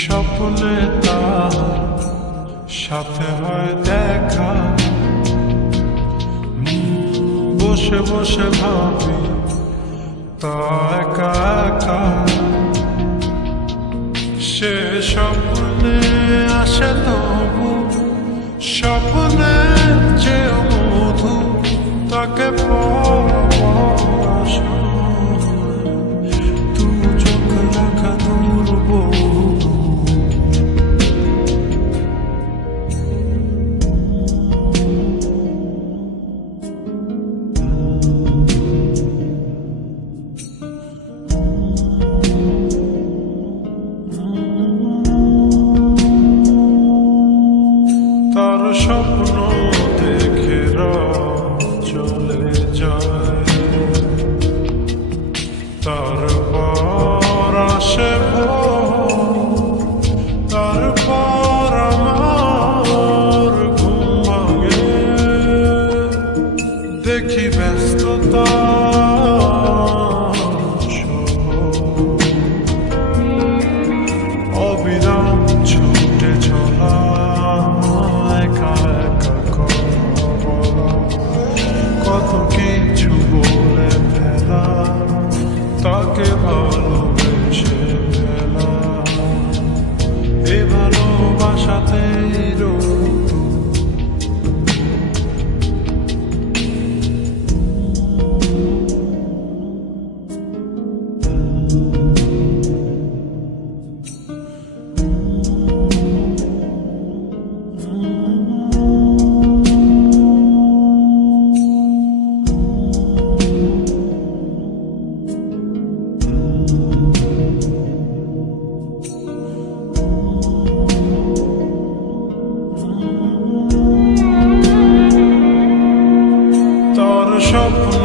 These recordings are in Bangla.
স্বপ্নে তার সাথে হয় দেখা, বসে বসে ভাবি তা একা একা। সে স্বপ্নে আসে তবু স্বপ্নে যে মধু তাকে তু চোখ রাখা দুর্বল। তার স্বপ্ন দেখে চলে যায়, তারপর আসে তারপর আমার ঘুম ভাঙে। দেখি ব্যস্ততা অবিরাম ছুটে চলা, কত কিছু বলে ফেলা, তাকে ভালোবেসে ফেলা। এ ভালোবাসাতেই স্বপ্ন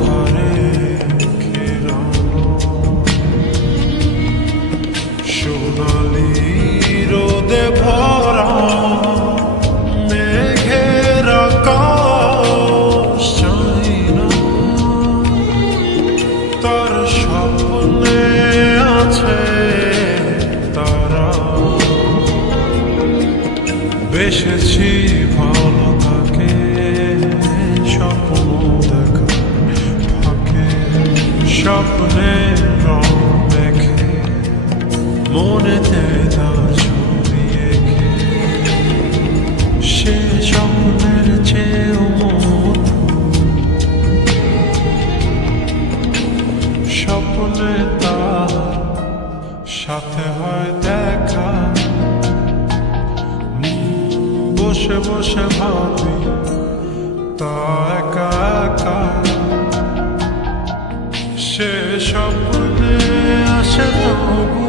ধারে ঘেরানো, সোনালি রোদে ভরা মেঘের আকাশ চাই না। তার স্বপ্নে আছে তারা, বেসেছি ভালো থাকে স্বপ্ন দেখা ফাঁকে। স্বপ্নের রং দেখে মনেতে তার ছবি এঁকে, সে স্বপ্নের চেয়েও মধু। স্বপ্নে তার সাথে হয় দেখা, বসে বসে ভাবি তা একা একা। সে স্বপ্নে আসে তবু